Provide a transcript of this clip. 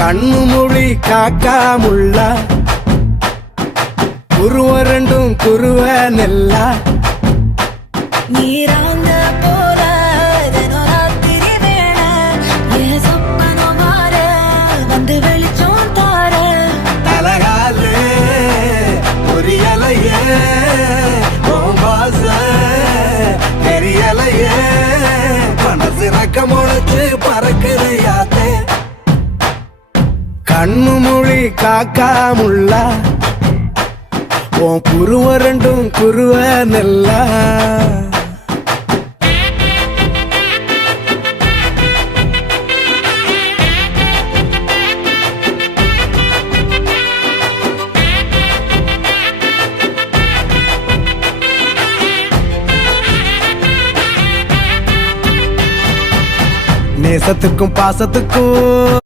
கண்ணு மொழி காக்காமுள்ள குருவ ரெண்டும் குருவ நெல்லா நீராங்க போல தினராத்திரி வேண என் சொப்பனம் மாற வந்து வெளிச்சம் தார தலகாலே பொரியலையே ஓம்பாச தெரியலையே மனசு ரக்க முளைச்சு பறக்குறையாத்தே கண்ணு மொழி காக்காமுள்ள உன் குருவ ரெண்டும் குருவ நெல்லா நேசத்துக்கும் பாசத்துக்கும்